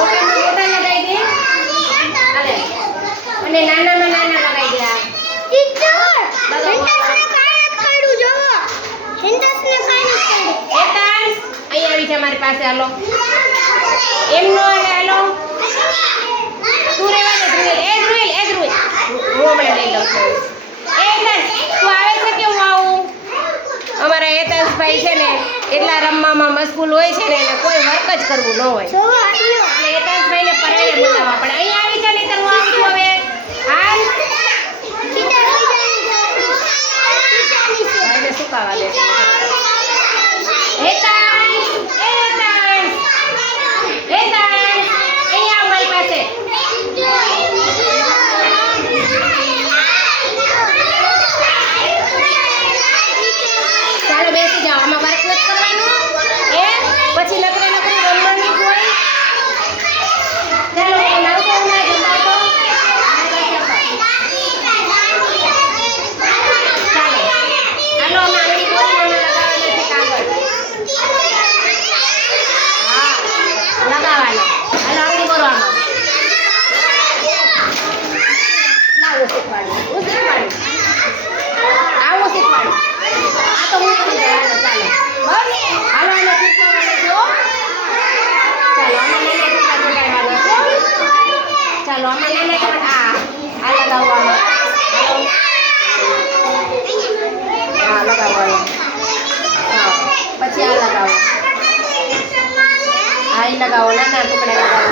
મોટા લગાઈ દે અરે અને નાનામાં નાના લગાઈ દે આ ટીચર સેન્ટન્સને કાઈ ન કાઢું જો સેન્ટન્સને કાઈ ન કાઢું એતાન અહીં આવી છે મારી પાસે હાલો એમનો હાલો તું રેવા દે ધ્રુવેલ હું હમણાં લઈ લઉં છું એતાન તું આવે છે કે હું આવું અમારા એતાંશભાઈ છે ને એટલા રમવામાં મશગુલ હોય છે ને એને કોઈ વર્ક જ કરવું ન હોય જો આયો એટલે એતાંશભાઈને પરાણે બોલાવવા પડે અહીં આવી છે નહીંતર હું આવું છું હવે હાલ ભાઈને સુકાવા દે ચાલો બેસી જાઓ આમાં વર્ક નથી કરવાનું એ પછી નકરી રમવાની હોય ચાલો લાવતો ના જમાતો ચાલો હાલો આંગળી બોરીઓને લગાવવાની છે કાગળ હા લગાવવાનો હાલો આંગળી બોરવામાં લાવો શીખવાડું હું શીખવાડું આવું શીખવાડું આ તો હું કરી દેવાનો ચાલો બસ હાલો આને શીખવાડવાનું છો ચાલો આમાં નાના ટુકડા ચોટાડવાનો છો ચાલો આમાં નાના ટુકડા આ લગાવવામાં હા લગાવવાનું હા પછી આ લગાવો આ લગાવો નાના ટુકડા લગાવો